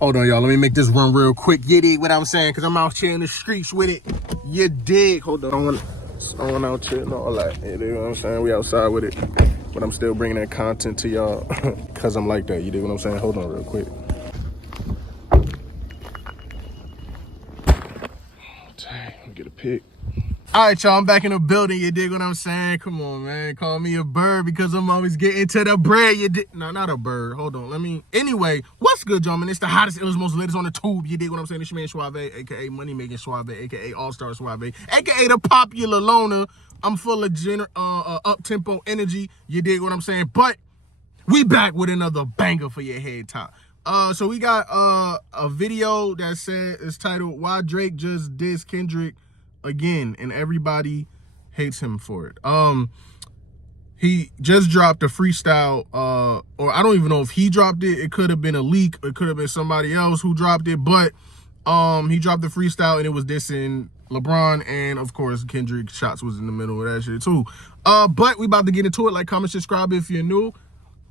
Hold on, y'all. Let me make this run real quick. You dig what I'm saying? Because I'm out here in the streets with it. You dig? Hold on. Someone out here and all that. You dig what I'm saying? We outside with it. But I'm still bringing that content to y'all because I'm like that. You dig what I'm saying? Hold on real quick. Dang, get a pic. All right, y'all, I'm back in the building. You dig what I'm saying? Come on, man. Call me a bird because I'm always getting to the bread. You dig? No, not a bird. Hold on. Anyway, what's good, gentlemen? It's the hottest, illest, most latest on the tube. You dig what I'm saying? It's your man Suave, a.k.a. Money Making Suave, a.k.a. All-Star Suave, a.k.a. the popular loner. I'm full of up-tempo energy. You dig what I'm saying? But we back with another banger for your head top. So we got a video that is titled "Why Drake Just Dissed Kendrick Again," and everybody hates him for it. He just dropped a freestyle, or I don't even know if he dropped it. It could have been a leak. It could have been somebody else who dropped it, but he dropped the freestyle and it was dissing LeBron, and of course Kendrick shots was in the middle of that shit too. But we about to get into it. Like, comment, subscribe if you're new.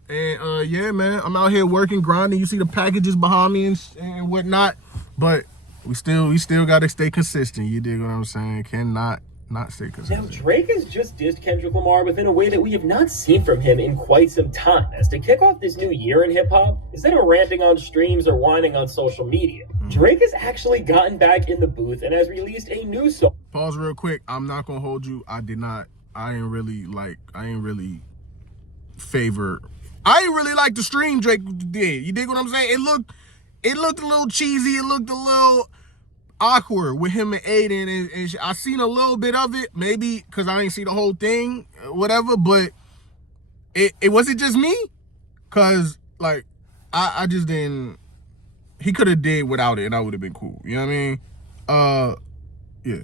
And yeah, man, I'm out here working, grinding. You see the packages behind me and whatnot, but we still got to stay consistent. You dig what I'm saying? Cannot not stay consistent. Now, Drake has just dissed Kendrick Lamar within a way that we have not seen from him in quite some time. As to kick off this new year in hip-hop, instead of ranting on streams or whining on social media, Drake has actually gotten back in the booth and has released a new song. Pause real quick. I'm not going to hold you. I ain't really like the stream Drake did. You dig what I'm saying? It looked a little cheesy. It looked a little awkward with him and Aiden, and I seen a little bit of it, maybe because I didn't see the whole thing, whatever, but it wasn't just me, because like I just didn't. He could have did without it and I would have been cool, you know what I mean? Yeah.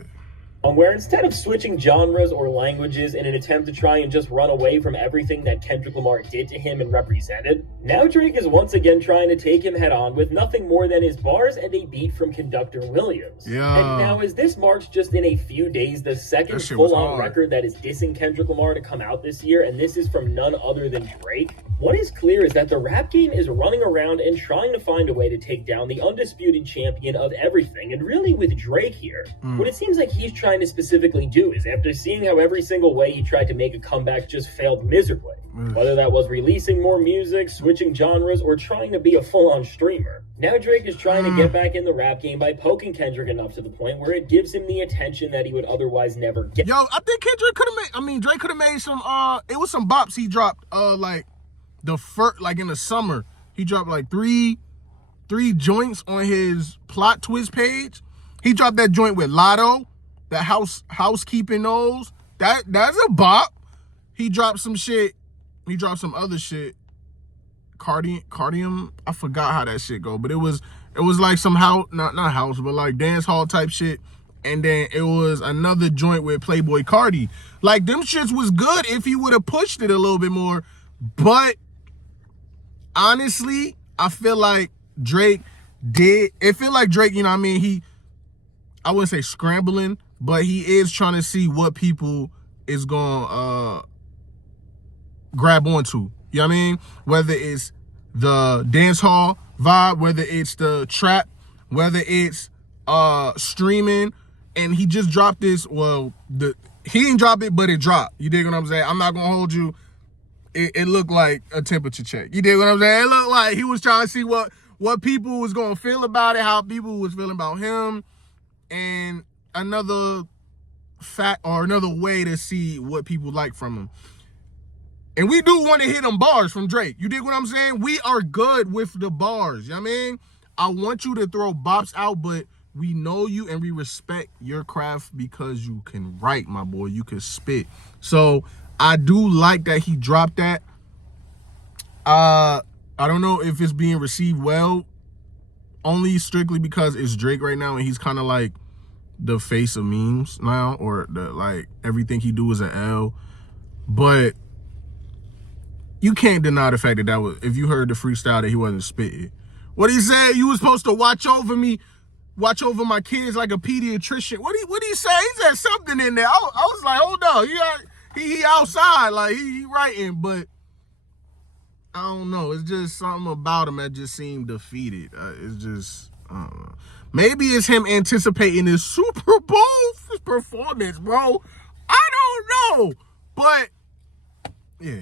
Where instead of switching genres or languages in an attempt to try and just run away from everything that Kendrick Lamar did to him and represented, now Drake is once again trying to take him head on with nothing more than his bars and a beat from Conductor Williams. Yeah. And now, as this marks just in a few days the second full-on record that is dissing Kendrick Lamar to come out this year, and this is from none other than Drake, what is clear is that the rap game is running around and trying to find a way to take down the undisputed champion of everything. And really, with Drake here, what it seems like he's trying to specifically do is, after seeing how every single way he tried to make a comeback just failed miserably, whether that was releasing more music, switching genres, or trying to be a full-on streamer, now Drake is trying to get back in the rap game by poking Kendrick enough to the point where it gives him the attention that he would otherwise never get. Yo, I think Drake could have made some, it was some bops he dropped, like in the summer. He dropped like three joints on his plot twist page. He dropped that joint with Lotto, that housekeeping knows. That's a bop. He dropped some shit. He dropped some other shit. Cardium. I forgot how that shit go, but it was like some house, not house, but like dance hall type shit. And then it was another joint with Playboy Cardi. Like, them shits was good if he would have pushed it a little bit more. But honestly, I feel like Drake, you know what I mean? I wouldn't say scrambling, but he is trying to see what people is going to grab onto. You know what I mean? Whether it's the dance hall vibe, whether it's the trap, whether it's streaming. And he just dropped this. Well, he didn't drop it, but it dropped. You dig what I'm saying? I'm not going to hold you. It looked like a temperature check. You dig what I'm saying? It looked like he was trying to see what people was going to feel about it, how people was feeling about him, and another fact or another way to see what people like from him. And we do want to hit them bars from Drake. You dig what I'm saying? We are good with the bars. You know what I mean? I want you to throw bops out, but we know you and we respect your craft because you can write, my boy. You can spit. So I do like that he dropped that. I don't know if it's being received well, only strictly because it's Drake right now and he's kind of like the face of memes now, or like everything he do is an L. But you can't deny the fact that was, if you heard the freestyle, that he wasn't spitting. What he said, you was supposed to watch over me, watch over my kids like a pediatrician. What he say? He said something in there. I was like, hold on, he outside, like he writing, but I don't know. It's just something about him that just seemed defeated. It's just, I don't know. Maybe it's him anticipating his Super Bowl performance, bro. I don't know. But, yeah.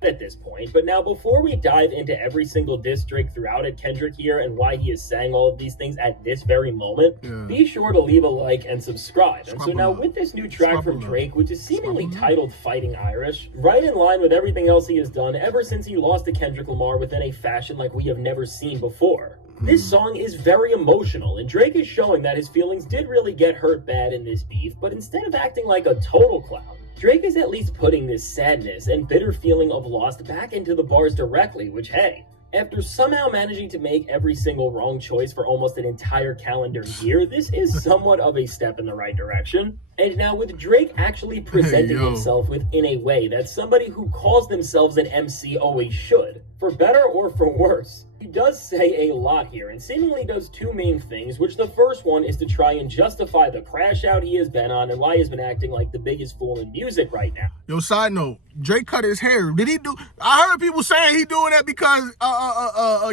At this point, but now before we dive into every single diss Drake throughout at Kendrick here and why he is saying all of these things at this very moment, be sure to leave a like and subscribe. And so now with this new track from Drake, which is seemingly titled Fighting Irish, right in line with everything else he has done ever since he lost to Kendrick Lamar within a fashion like we have never seen before. This song is very emotional, and Drake is showing that his feelings did really get hurt bad in this beef, but instead of acting like a total clown, Drake is at least putting this sadness and bitter feeling of loss back into the bars directly, which, hey, after somehow managing to make every single wrong choice for almost an entire calendar year, this is somewhat of a step in the right direction. And now with Drake actually presenting himself within a way that somebody who calls themselves an MC always should, for better or for worse. He does say a lot here and seemingly does two main things, which the first one is to try and justify the crash out he has been on and why he's been acting like the biggest fool in music right now. Yo, side note, Drake cut his hair. Did he do? I heard people saying he doing that because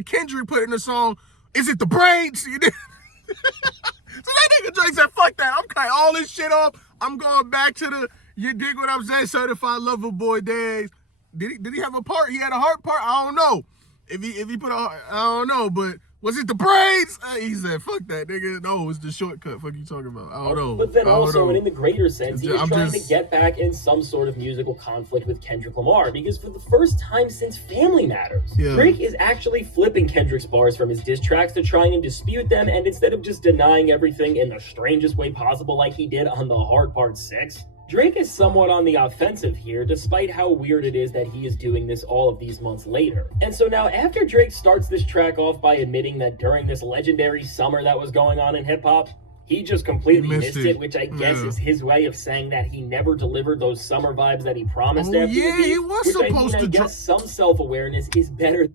Kendrick put in the song, "Is it the braids?" So that nigga Drake said, "Fuck that. I'm cutting all this shit off. I'm going back to the, you dig what I'm saying, certified lover boy days." Did he have a part? He had a heart part? I don't know. If he put a, I don't know, but was it the braids? He said, "Fuck that, nigga. No, it's the shortcut. Fuck you talking about? I don't know." But then also, and in the greater sense, he is trying to get back in some sort of musical conflict with Kendrick Lamar, because for the first time since Family Matters, Drake is actually flipping Kendrick's bars from his diss tracks to try and dispute them, and instead of just denying everything in the strangest way possible like he did on the Hard Part 6, Drake is somewhat on the offensive here, despite how weird it is that he is doing this all of these months later. And so now after Drake starts this track off by admitting that during this legendary summer that was going on in hip-hop, he just completely missed it, which I guess is his way of saying that he never delivered those summer vibes that he promised after the beat, he was supposed to. I guess some self-awareness is better.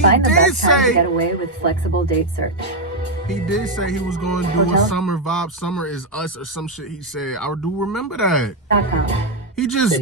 Find the best time to get away with flexible date search. He did say he was going to do a summer vibe. Summer is us or some shit he said. I do remember that. He just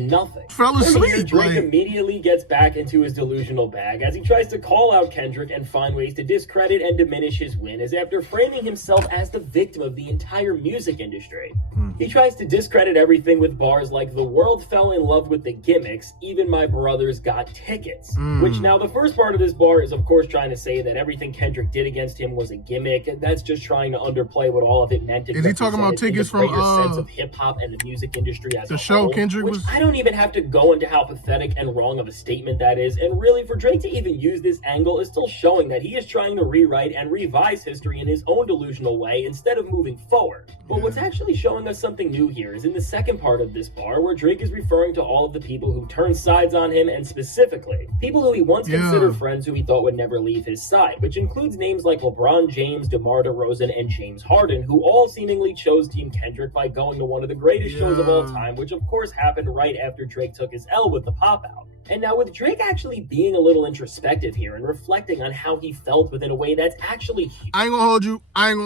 fell asleep. Drake immediately gets back into his delusional bag as he tries to call out Kendrick and find ways to discredit and diminish his win, as after framing himself as the victim of the entire music industry, he tries to discredit everything with bars like "the world fell in love with the gimmicks, even my brothers got tickets." Which now the first part of this bar is of course trying to say that everything Kendrick did against him was a gimmick, and that's just trying to underplay what all of it meant. Is he talking about tickets from sense of hip hop and the music industry as the a show whole? Kendrick Which I don't even have to go into how pathetic and wrong of a statement that is, and really for Drake to even use this angle is still showing that he is trying to rewrite and revise history in his own delusional way instead of moving forward. But what's actually showing us something new here is in the second part of this bar, where Drake is referring to all of the people who turned sides on him, and specifically people who he once considered friends who he thought would never leave his side, which includes names like LeBron James, DeMar DeRozan, and James Harden, who all seemingly chose Team Kendrick by going to one of the greatest shows of all time, which of course happened right after Drake took his L with the pop out. And now with Drake actually being a little introspective here and reflecting on how he felt within a way that's actually... I ain't gonna hold you. I'm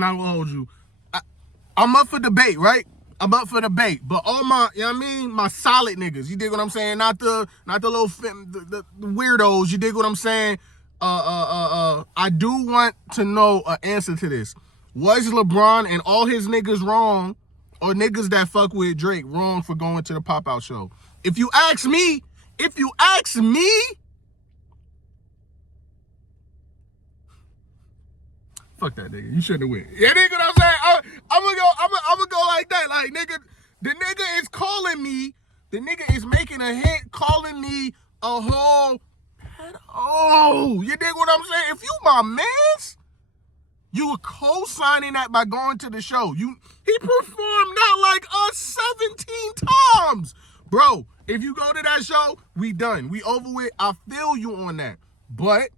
not gonna hold you. I'm up for debate, right? I'm up for debate. But all my, you know what I mean? My solid niggas. You dig what I'm saying? Not the little the weirdos. You dig what I'm saying? I do want to know an answer to this. Was LeBron and all his niggas wrong, or niggas that fuck with Drake wrong for going to the pop-out show? If you ask me, fuck that nigga. You shouldn't have went. Yeah, nigga, what I'm saying? I'm gonna go like that. Like, nigga, the nigga is calling me. The nigga is making a hit, calling me a whole. Oh, you dig what I'm saying? If you my mans, you were co-signing that by going to the show. He performed not like us 17 times. Bro, if you go to that show, we done. We over with. I feel you on that. But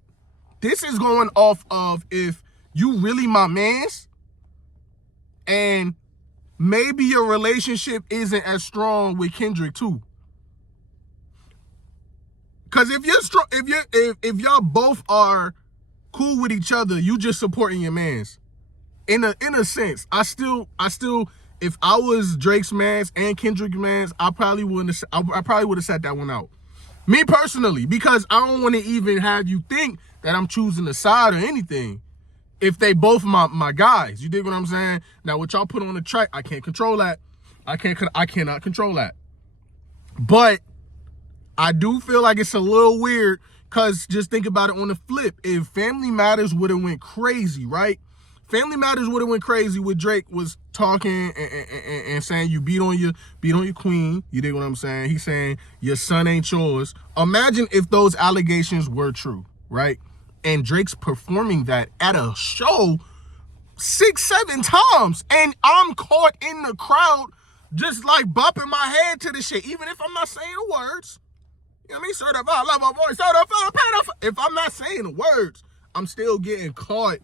this is going off of if you really my mans and maybe your relationship isn't as strong with Kendrick too. Cause if you're strong, if y'all both are cool with each other, you just supporting your mans. In a sense, I still, if I was Drake's mans and Kendrick's mans, I probably would have sat that one out. Me personally, because I don't want to even have you think that I'm choosing a side or anything. If they both my guys, you dig what I'm saying? Now, what y'all put on the track, I can't control that. I cannot control that. But I do feel like it's a little weird, because just think about it on the flip. If Family Matters would have went crazy, right? Family Matters would have went crazy with Drake was talking and saying you beat on your queen. You dig what I'm saying? He's saying your son ain't yours. Imagine if those allegations were true, right? And Drake's performing that at a show 6-7 times, and I'm caught in the crowd just like bopping my head to the shit, even if I'm not saying the words. You know what I mean? Certified lover boy, certified pedophile. If I'm not saying the words, I'm still getting caught.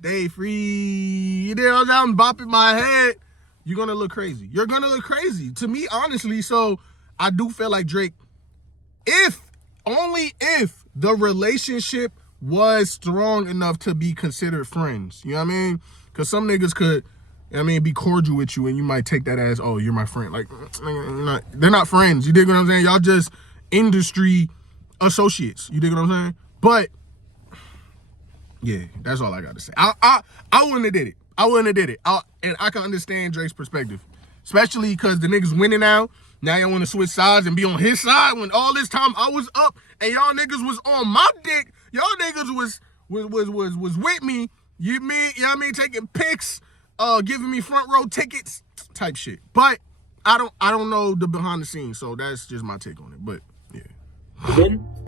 They free. You know, I'm bopping my head. You're gonna look crazy. You're gonna look crazy. To me, honestly, so I do feel like Drake, only if the relationship was strong enough to be considered friends. You know what I mean? Because some niggas could, be cordial with you and you might take that as, oh, you're my friend. Like, they're not friends. You dig what I'm saying? Y'all just industry associates. You dig what I'm saying? But yeah, that's all I got to say. I wouldn't have did it. I wouldn't have did it. And I can understand Drake's perspective, especially because the niggas winning now. Now y'all want to switch sides and be on his side when all this time I was up and y'all niggas was on my dick. Y'all niggas was with me. You know what I mean? Taking pics, giving me front row tickets, type shit. But I don't know the behind the scenes, so that's just my take on it. But yeah.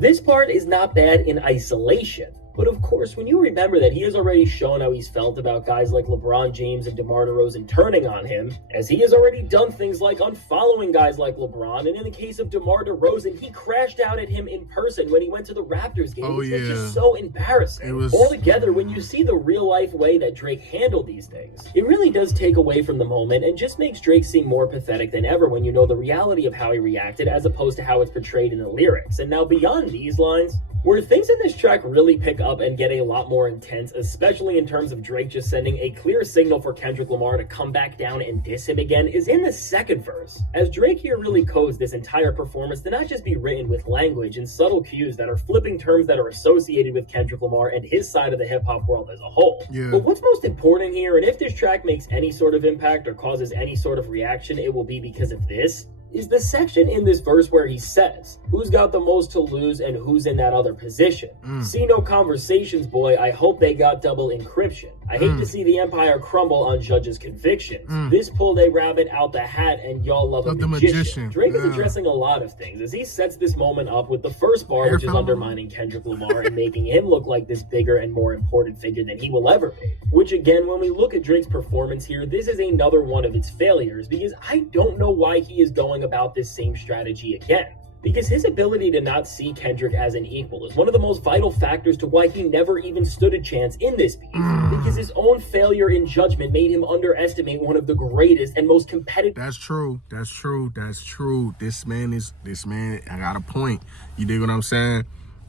This part is not bad in isolation. But of course, when you remember that he has already shown how he's felt about guys like LeBron James and DeMar DeRozan turning on him, as he has already done things like unfollowing guys like LeBron, and in the case of DeMar DeRozan, he crashed out at him in person when he went to the Raptors game, which was just so embarrassing. Altogether, when you see the real-life way that Drake handled these things, it really does take away from the moment and just makes Drake seem more pathetic than ever when you know the reality of how he reacted as opposed to how it's portrayed in the lyrics. And now beyond these lines, where things in this track really pick up and get a lot more intense, especially in terms of Drake just sending a clear signal for Kendrick Lamar to come back down and diss him again, is in the second verse. As Drake here really codes this entire performance to not just be written with language and subtle cues that are flipping terms that are associated with Kendrick Lamar and his side of the hip-hop world as a whole. Yeah. But what's most important here, and if this track makes any sort of impact or causes any sort of reaction, it will be because of this, is the section in this verse where he says, who's got the most to lose and who's in that other position? See no conversations, boy, I hope they got double encryption. I hate to see the empire crumble on judges' convictions. This pulled a rabbit out the hat and y'all love a magician. Drake is addressing a lot of things as he sets this moment up with the first bar, which is undermining Kendrick Lamar and making him look like this bigger and more important figure than he will ever be. Which again, when we look at Drake's performance here, this is another one of its failures, because I don't know why he is going about this same strategy again. Because his ability to not see Kendrick as an equal is one of the most vital factors to why he never even stood a chance in this beef. Because his own failure in judgment made him underestimate one of the greatest and most competitive. That's true. This man, I got a point. You dig what I'm saying?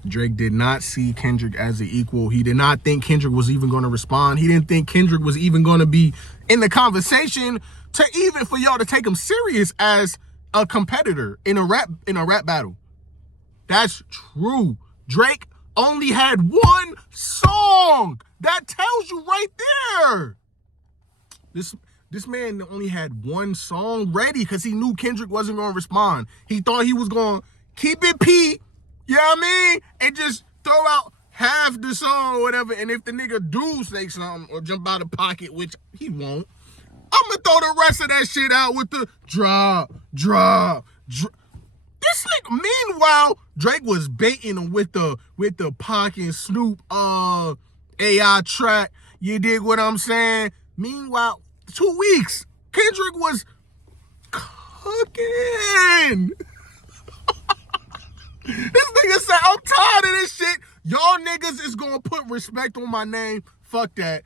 Drake did not see Kendrick as an equal. He did not think Kendrick was even going to respond. He didn't think Kendrick was even going to be in the conversation to even for y'all to take him serious as a competitor in a rap battle. That's true. Drake only had one song. That tells you right there. This man only had one song ready because he knew Kendrick wasn't going to respond. He thought he was going to keep it P, you know what I mean? And just throw out half the song or whatever. And if the nigga do say something or jump out of pocket, which he won't, I'm going to throw the rest of that shit out with the drop. This nigga, meanwhile, Drake was baiting him with the Pac and Snoop AI track. You dig what I'm saying? Meanwhile, 2 weeks, Kendrick was cooking. This nigga said, I'm tired of this shit. Y'all niggas is going to put respect on my name. Fuck that.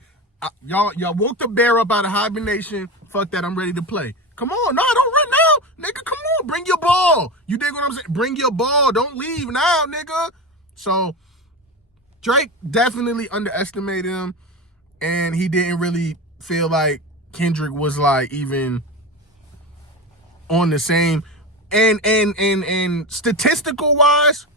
Y'all woke the bear up out of hibernation. Fuck that, I'm ready to play. Come on, no, don't run now. Nigga, come on, bring your ball. You dig what I'm saying? Bring your ball. Don't leave now, nigga. So, Drake definitely underestimated him, and he didn't really feel like Kendrick was like even on the same. And statistical wise,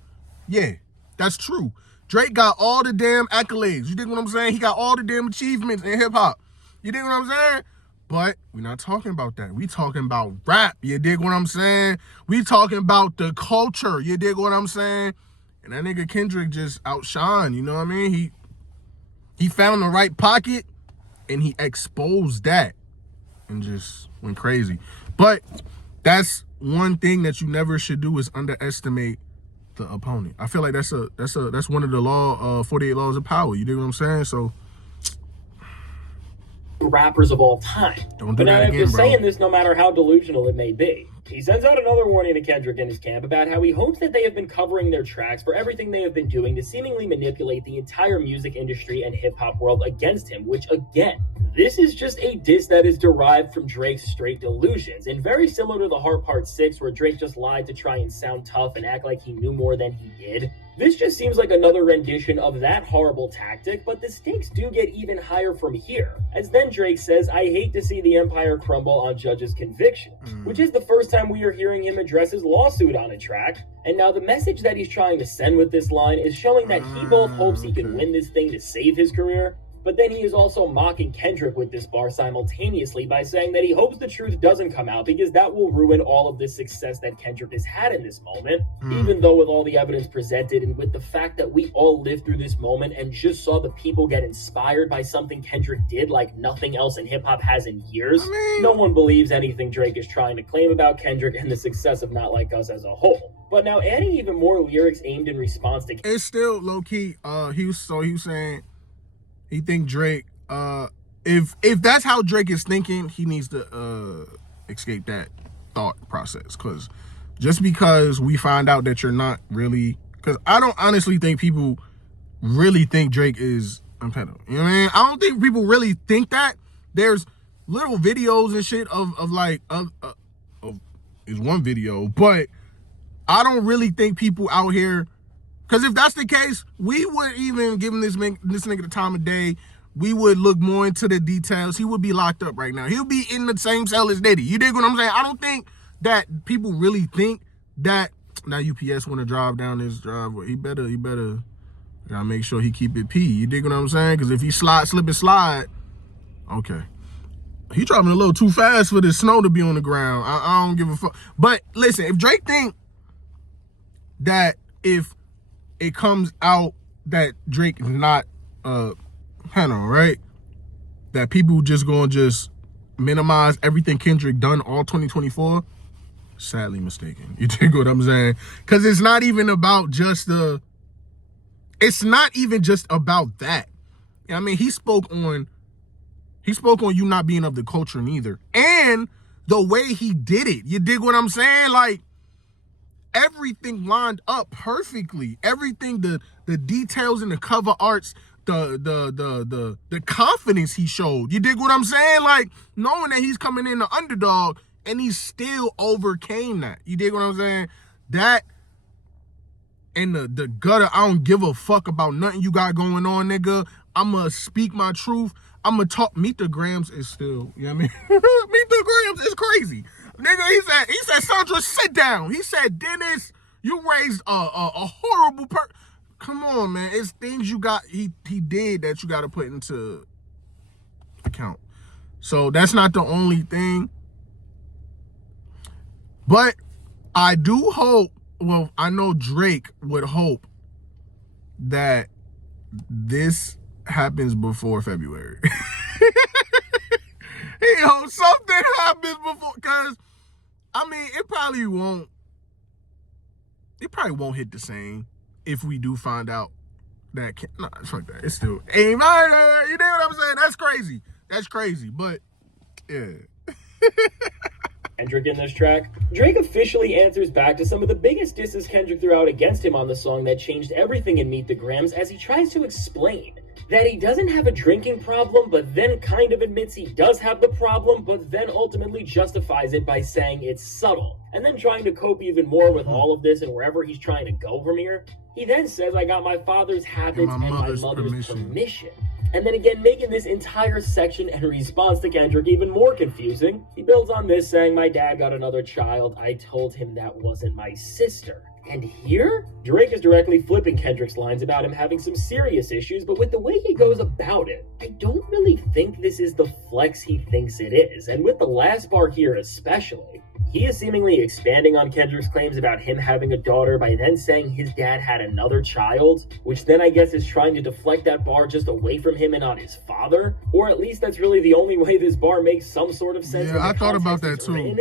yeah, that's true. Drake got all the damn accolades. You dig what I'm saying? He got all the damn achievements in hip hop. You dig what I'm saying? But we're not talking about that. We talking about rap. You dig what I'm saying? We talking about the culture. You dig what I'm saying? And that nigga Kendrick just outshined. You know what I mean? He found the right pocket and he exposed that and just went crazy. But that's one thing that you never should do is underestimate the opponent. I feel like that's one of the 48 laws of power. You dig what I'm saying? So rappers of all time. Don't do but now that again, after bro. saying this, no matter how delusional it may be, he sends out another warning to Kendrick and his camp about how he hopes that they have been covering their tracks for everything they have been doing to seemingly manipulate the entire music industry and hip-hop world against him, which again, this is just a diss that is derived from Drake's straight delusions, and very similar to the Heart Part 6 where Drake just lied to try and sound tough and act like he knew more than he did. This just seems like another rendition of that horrible tactic, but the stakes do get even higher from here, as then Drake says, "I hate to see the empire crumble on Judge's conviction," which is the first time we are hearing him address his lawsuit on a track. And now the message that he's trying to send with this line is showing that he both hopes he can win this thing to save his career, but then he is also mocking Kendrick with this bar simultaneously by saying that he hopes the truth doesn't come out because that will ruin all of the success that Kendrick has had in this moment, even though with all the evidence presented and with the fact that we all lived through this moment and just saw the people get inspired by something Kendrick did like nothing else in hip-hop has in years, no one believes anything Drake is trying to claim about Kendrick and the success of Not Like Us as a whole. But now adding even more lyrics aimed in response to... It's still low-key, he was saying... He think Drake, if that's how Drake is thinking, he needs to escape that thought process. Because just because we find out that you're not really, because I don't honestly think people really think Drake is a pedo. You know what I mean? I don't think people really think that. There's little videos and shit of is one video, but I don't really think people out here. Because if that's the case, we would even give him this nigga the time of day. We would look more into the details. He would be locked up right now. He'll be in the same cell as Diddy. You dig what I'm saying? I don't think that people really think that. Now UPS want to drive down this driveway. He better gotta make sure he keep it P. You dig what I'm saying? Because if he slip and slide, okay. He driving a little too fast for the snow to be on the ground. I don't give a fuck. But listen, if Drake think that if it comes out that Drake is not right? That people just gonna just minimize everything Kendrick done all 2024, sadly mistaken. You dig what I'm saying? Because it's not even about just it's not even just about that. I mean, he spoke on you not being of the culture neither. And the way he did it. You dig what I'm saying? Like, everything lined up perfectly. Everything, the details in the cover arts, the confidence he showed. You dig what I'm saying? Like, knowing that he's coming in the underdog and he still overcame that. You dig what I'm saying? That and the gutter, I don't give a fuck about nothing you got going on, nigga. I'ma speak my truth. I'ma talk. Meet the Grams is still, you know what I mean? Meet the Grams is crazy. Nigga, he said, Sandra, sit down. He said, Dennis, you raised a horrible Come on, man. It's things you got, he did that you got to put into account. So that's not the only thing. But I do hope, well, I know Drake would hope that this happens before February. He hopes something happens before, because I mean, it probably won't hit the same if we do find out that, nah, fuck that. It's still a murder. You know what I'm saying? That's crazy. But, yeah. Kendrick in this track, Drake officially answers back to some of the biggest disses Kendrick threw out against him on the song that changed everything in Meet the Grams, as he tries to explain that he doesn't have a drinking problem, but then kind of admits he does have the problem, but then ultimately justifies it by saying it's subtle. And then trying to cope even more with all of this and wherever he's trying to go from here, he then says, I got my father's habits and my mother's permission. And then again, making this entire section and response to Kendrick even more confusing. He builds on this saying, "My dad got another child. I told him that wasn't my sister." And here, Drake is directly flipping Kendrick's lines about him having some serious issues, but with the way he goes about it, I don't really think this is the flex he thinks it is. And with the last bar here especially, he is seemingly expanding on Kendrick's claims about him having a daughter by then saying his dad had another child, which then I guess is trying to deflect that bar just away from him and on his father. Or at least that's really the only way this bar makes some sort of sense. Yeah, I thought about that too.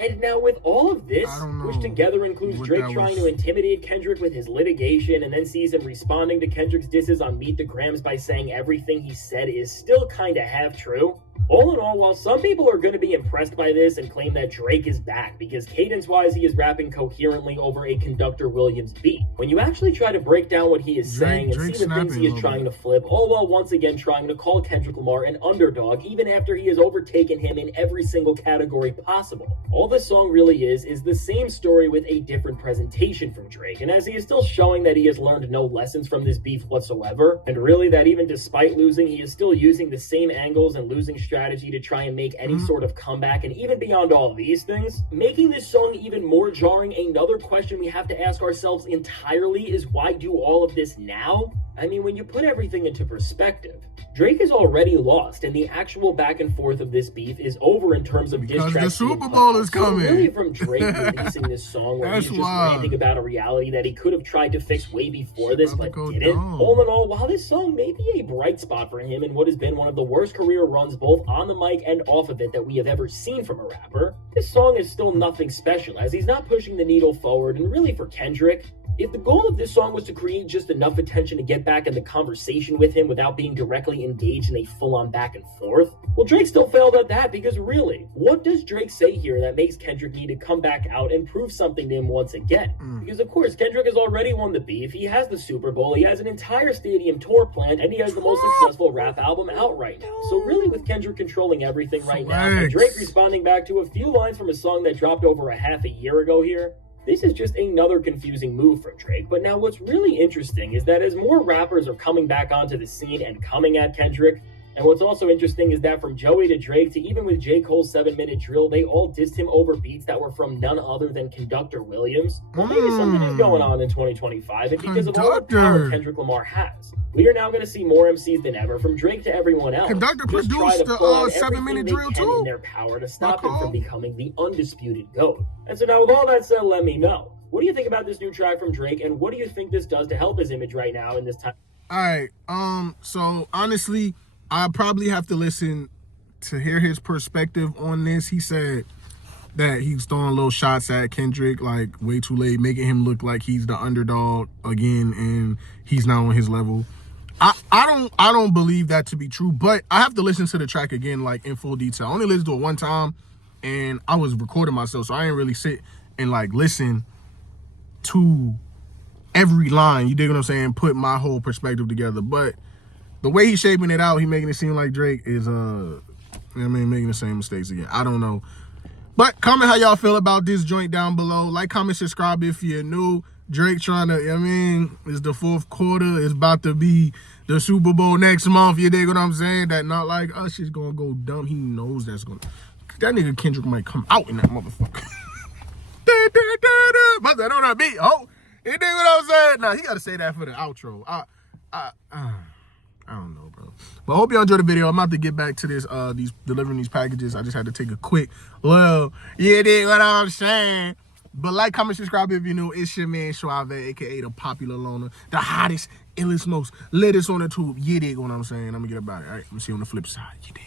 And now with all of this, which together includes Drake trying to intimidate Kendrick with his litigation and then sees him responding to Kendrick's disses on Meet the Grams by saying everything he said is still kinda half true. All in all, while some people are going to be impressed by this and claim that Drake is back because cadence-wise he is rapping coherently over a Conductor Williams beat, when you actually try to break down what he is saying and see the things he is trying to flip, all while once again trying to call Kendrick Lamar an underdog even after he has overtaken him in every single category possible. All this song really is the same story with a different presentation from Drake, and as he is still showing that he has learned no lessons from this beef whatsoever, and really that even despite losing, he is still using the same angles and losing strategy to try and make any sort of comeback, and even beyond all of these things, making this song even more jarring, another question we have to ask ourselves entirely is why do all of this now? I mean, when you put everything into perspective, Drake is already lost, and the actual back and forth of this beef is over in terms of diss tracks. Because the Super Bowl is coming. So really from Drake releasing this song where he's just ranting about a reality that he could have tried to fix way before this, but didn't. All in all, while this song may be a bright spot for him in what has been one of the worst career runs both on the mic and off of it that we have ever seen from a rapper, this song is still nothing special, as he's not pushing the needle forward, and really for Kendrick, if the goal of this song was to create just enough attention to get back in the conversation with him without being directly engaged in a full-on back and forth, well, Drake still failed at that because really, what does Drake say here that makes Kendrick need to come back out and prove something to him once again? Because of course, Kendrick has already won the beef, he has the Super Bowl, he has an entire stadium tour planned, and he has the most successful rap album out right now. So really with Kendrick controlling everything right now, and Drake responding back to a few lines from a song that dropped over a half a year ago here, this is just another confusing move from Drake. But now what's really interesting is that as more rappers are coming back onto the scene and coming at Kendrick, and what's also interesting is that from Joey to Drake to even with J. Cole's 7-minute drill, they all dissed him over beats that were from none other than Conductor Williams. Well, maybe something is going on in 2025, and because of all the power Kendrick Lamar has, we are now going to see more MCs than ever, from Drake to everyone else. Conductor produced the 7-minute drill too. In their power to stop him from becoming the undisputed GOAT. And so now with all that said, let me know. What do you think about this new track from Drake, and what do you think this does to help his image right now in this time? All right, so honestly, I probably have to listen to hear his perspective on this. He said that he's throwing little shots at Kendrick, like way too late, making him look like he's the underdog again, and he's not on his level. I don't believe that to be true, but I have to listen to the track again, like in full detail. I only listened to it one time, and I was recording myself, so I didn't really sit and like listen to every line. You dig what I'm saying? Put my whole perspective together, but the way he's shaping it out, he making it seem like Drake is, making the same mistakes again. I don't know. But comment how y'all feel about this joint down below. Like, comment, subscribe if you're new. Drake trying to, it's the fourth quarter. It's about to be the Super Bowl next month. You dig what I'm saying? That not like us is going to go dumb. He knows that's going to. That nigga Kendrick might come out in that motherfucker. But that on that beat. Oh, you dig what I'm saying? Nah, he got to say that for the outro. I don't know, bro. But I hope y'all enjoyed the video. I'm about to get back to this, delivering these packages. I just had to take a quick, you dig what I'm saying? But like, comment, subscribe if you're new. It's your man, Suave, a.k.a. the popular loner. The hottest, illest, most litest on the tube. You dig what I'm saying? I'm going to get about it, all right? I'm going to see you on the flip side. You dig?